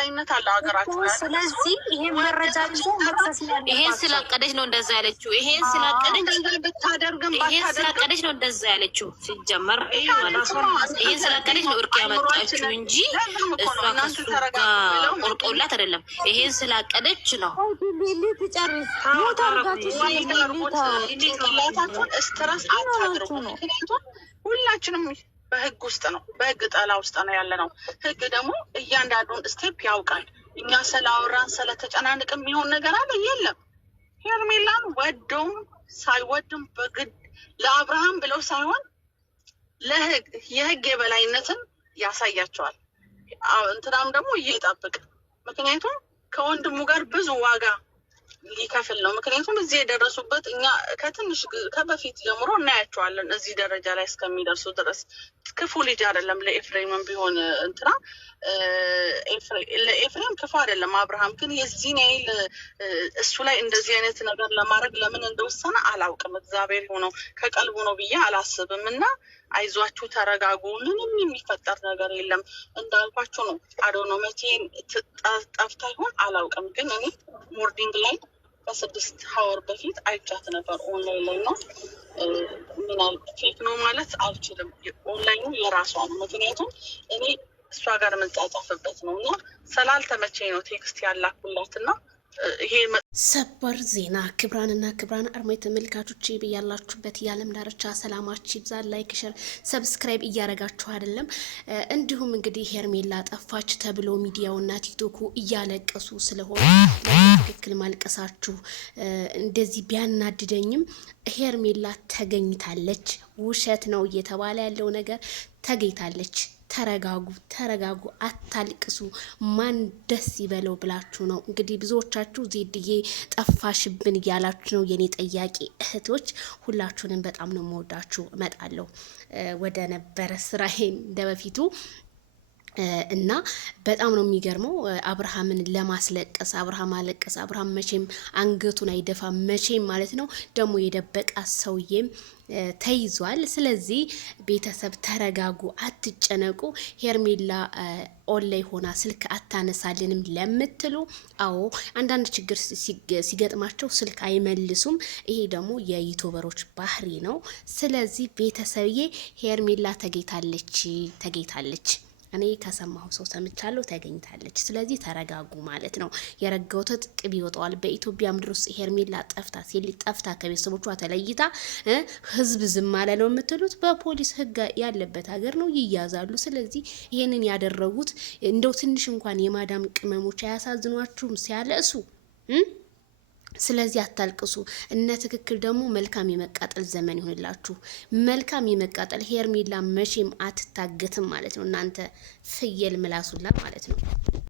የበላይነት አለ ሀገራችን። ስለዚህ ይሄን መረጃ ይዞ መክሰስ ነው። ይሄን ስላቀደች ነው እንደዛ ያለችው። ይሄን ስላቀደች ነው እንደዛ ያለችው። ሲጀመር ይሄን ስላቀደች ነው እርቅ ያመጣችው እንጂ እሷ ከሱ ጋር ቆርጦላት አይደለም። ይሄን ስላቀደች ነው። ስትረስ አታድርጉ። ምክንያቱም ሁላችንም በህግ ውስጥ ነው፣ በህግ ጠላ ውስጥ ነው ያለ ነው። ህግ ደግሞ እያንዳንዱን ስቴፕ ያውቃል። እኛ ስላወራን ስለተጨናንቅም የሚሆን ነገር አለ የለም። ሄርሜላን ወደውም ሳይወድም በግድ ለአብርሃም ብለው ሳይሆን ለህግ የህግ የበላይነትን ያሳያቸዋል። እንትናም ደግሞ ይጠብቅ። ምክንያቱም ከወንድሙ ጋር ብዙ ዋጋ ሊከፍል ነው። ምክንያቱም እዚህ የደረሱበት እኛ ከትንሽ ከበፊት ጀምሮ እናያቸዋለን እዚህ ደረጃ ላይ እስከሚደርሱ ድረስ። ክፉ ልጅ አይደለም ለኤፍሬምም ቢሆን እንትና ለኤፍሬም ክፉ አይደለም። አብርሃም ግን የዚህን ያህል እሱ ላይ እንደዚህ አይነት ነገር ለማድረግ ለምን እንደወሰነ አላውቅም። እግዚአብሔር ሆነው ከቀልቡ ነው ብዬ አላስብም። እና አይዟችሁ፣ ተረጋጉ። ምንም የሚፈጠር ነገር የለም። እንዳልኳችሁ ነው። አዶኖ መቼ ጠፍታ ይሆን አላውቅም። ግን እኔ ሞርኒንግ ላይ ከ6 ሀወር በፊት አይቻት ነበር። ኦንላይን ላይ ነው። ምናል ፌክ ነው ማለት አልችልም። ኦንላይኑ የራሷ ነው። ምክንያቱም እኔ እሷ ጋር የምንጻጻፍበት ነው እና ስላልተመቸኝ ነው ቴክስት ያላኩላትና ይሄ ሰበር ዜና። ክብራንና ክብራን አርማይ ተመልካቾች በያላችሁበት የዓለም ዳርቻ ሰላማችሁ ይብዛ። ላይክ፣ ሼር፣ ሰብስክራይብ እያረጋችሁ አይደለም። እንዲሁም እንግዲህ ሄርሜላ ጠፋች ተብሎ ሚዲያውና ቲክቶኩ እያለቀሱ ስለሆነ ትክክል ማልቀሳችሁ እንደዚህ ቢያናድደኝም ሄርሜላ ተገኝታለች። ውሸት ነው እየተባለ ያለው ነገር ተገኝታለች። ተረጋጉ፣ አታልቅሱ። ማን ደስ ይበለው ብላችሁ ነው እንግዲህ ብዙዎቻችሁ ዜድዬ ጠፋሽብን እያላችሁ ነው። የኔ ጠያቂ እህቶች ሁላችሁንም በጣም ነው የምወዳችሁ። እመጣለሁ ወደ ነበረ ስራዬን እንደበፊቱ እና በጣም ነው የሚገርመው። አብርሃምን ለማስለቀስ አብርሃም አለቀሰ። አብርሃም መቼም አንገቱን አይደፋም መቼም ማለት ነው። ደግሞ የደበቃ ሰውዬም ተይዟል። ስለዚህ ቤተሰብ ተረጋጉ፣ አትጨነቁ። ሄርሜላ ኦንላይ ሆና ስልክ አታነሳልንም ለምትሉ፣ አዎ አንዳንድ ችግር ሲገጥማቸው ስልክ አይመልሱም። ይሄ ደግሞ የዩቲዩበሮች ባህሪ ነው። ስለዚህ ቤተሰብዬ ሄርሜላ ተገኝታለች። እኔ ከሰማሁ ሰው ሰምቻለሁ፣ ተገኝታለች። ስለዚህ ተረጋጉ ማለት ነው። የረጋው ተጥቅብ ይወጣዋል። በኢትዮጵያ ምድር ውስጥ ሄርሜላ ጠፍታ ከቤተሰቦቿ ተለይታ ህዝብ ዝም አለ ነው የምትሉት? በፖሊስ ህግ ያለበት ሀገር ነው፣ ይያዛሉ። ስለዚህ ይሄንን ያደረጉት እንደው ትንሽ እንኳን የማዳም ቅመሞች አያሳዝኗችሁም ሲያለእሱ? ስለዚህ አታልቅሱ። እነ ትክክል ደግሞ መልካም የመቃጠል ዘመን ይሆንላችሁ። መልካም የመቃጠል ሄርሜላ መቼም አትታገትም ማለት ነው። እናንተ ፍየል ምላሱላ ማለት ነው።